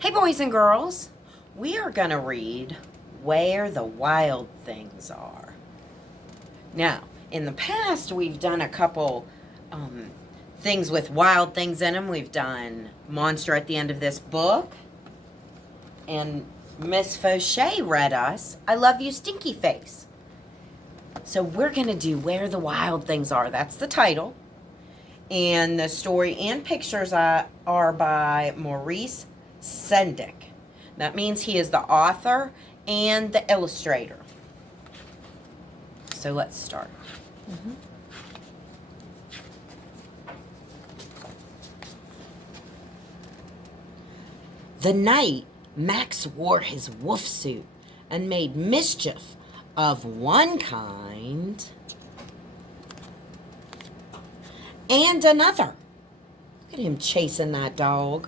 Hey, boys and girls, we are going to read Where the Wild Things Are. Now, in the past, we've done a couple things with wild things in them. We've done Monster at the End of This Book, and Miss Fauché read us I Love You, Stinky Face. So we're going to do Where the Wild Things Are. That's the title. And the story and pictures are by Maurice Sendak. That means he is the author and the illustrator. So let's start. The night Max wore his wolf suit and made mischief of one kind and another. Look at him chasing that dog.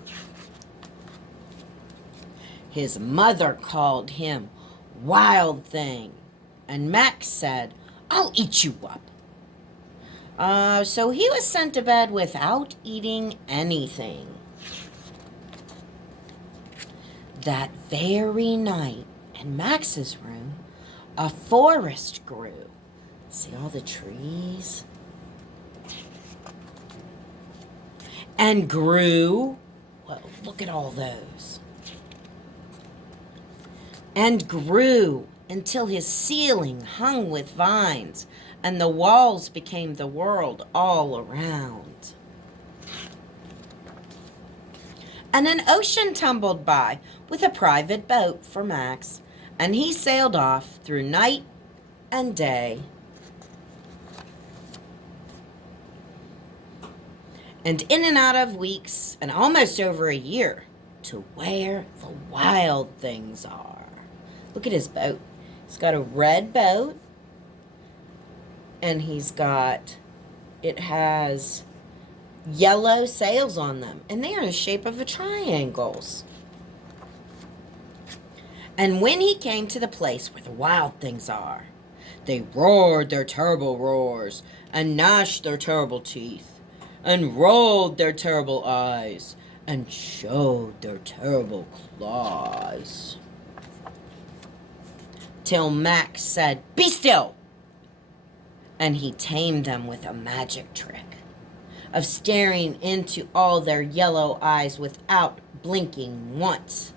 His mother called him Wild Thing, and Max said, "I'll eat you up." So he was sent to bed without eating anything. That very night, in Max's room, a forest grew. See all the trees? And grew. Well, look at all those. And grew until his ceiling hung with vines, and the walls became the world all around. And an ocean tumbled by with a private boat for Max, and he sailed off through night and day. And in and out of weeks, and almost over a year, to where the wild things are. Look at his boat. He's got a red boat, and it has yellow sails on them, and they are in the shape of triangles. And when he came to the place where the wild things are, they roared their terrible roars, and gnashed their terrible teeth, and rolled their terrible eyes, and showed their terrible claws. Till Max said, "Be still!" And he tamed them with a magic trick of staring into all their yellow eyes without blinking once.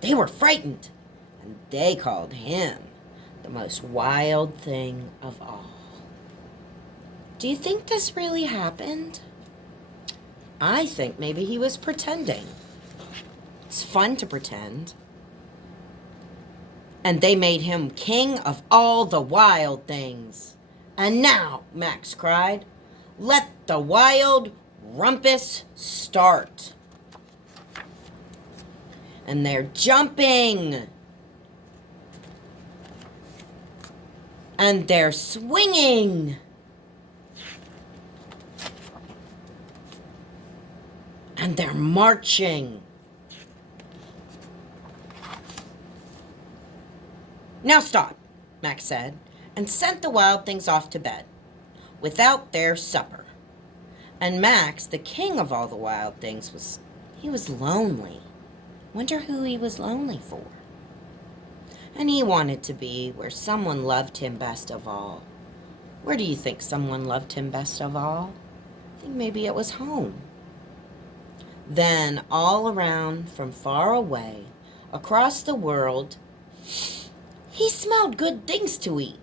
They were frightened, and they called him the most wild thing of all. Do you think this really happened? I think maybe he was pretending. It's fun to pretend. And they made him king of all the wild things. And now, Max cried, let the wild rumpus start. And they're jumping. And they're swinging. And they're marching. Now stop, Max said, and sent the wild things off to bed without their supper. And Max, the king of all the wild things, was lonely. Wonder who he was lonely for. And he wanted to be where someone loved him best of all. Where do you think someone loved him best of all? I think maybe it was home. Then all around, from far away, across the world, he smelled good things to eat.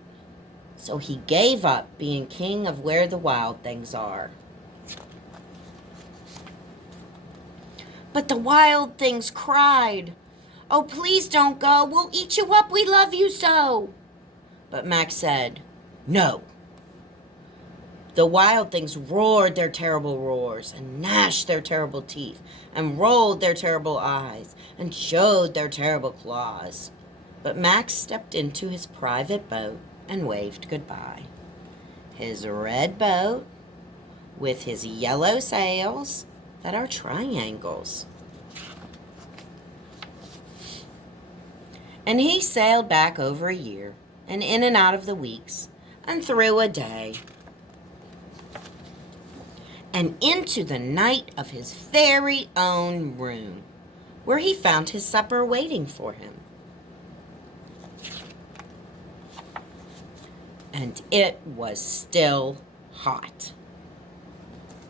So he gave up being king of where the wild things are. But the wild things cried, "Oh, please don't go. We'll eat you up. We love you so." But Max said, "No." The wild things roared their terrible roars, and gnashed their terrible teeth, and rolled their terrible eyes, and showed their terrible claws. But Max stepped into his private boat and waved goodbye. His red boat with his yellow sails that are triangles. And he sailed back over a year, and in and out of the weeks, and through a day, and into the night of his very own room, where he found his supper waiting for him. And it was still hot.